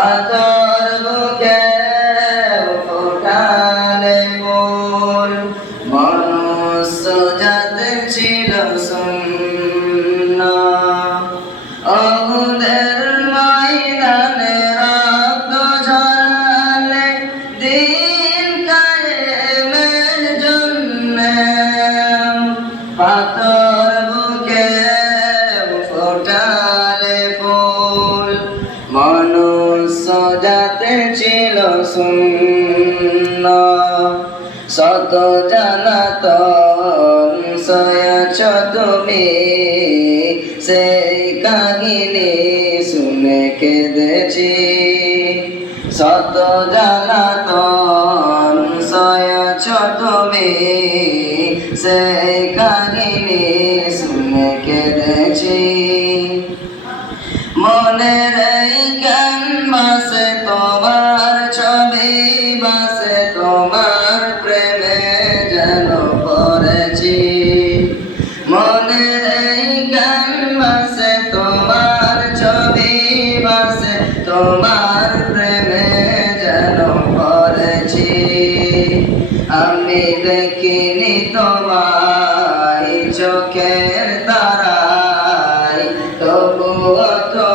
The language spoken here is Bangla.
পাথর বুকে ফোটালে ফুল। মনুষ্য যাতে ছিল শূন্য যাতে ছিল শূন্য শত জানাত সয়াছ তুমি সেই কাহিনী শুনে কেঁদেছি। শত জানাত প্রেমে যেন পড়েছি। মনের এই ক্যানভাসে তোমার ছবি বাসে তোমার প্রেমে যেন পড়েছি। আমি দেখিনি তোমায় চোখের তারাই তবুও তোমায়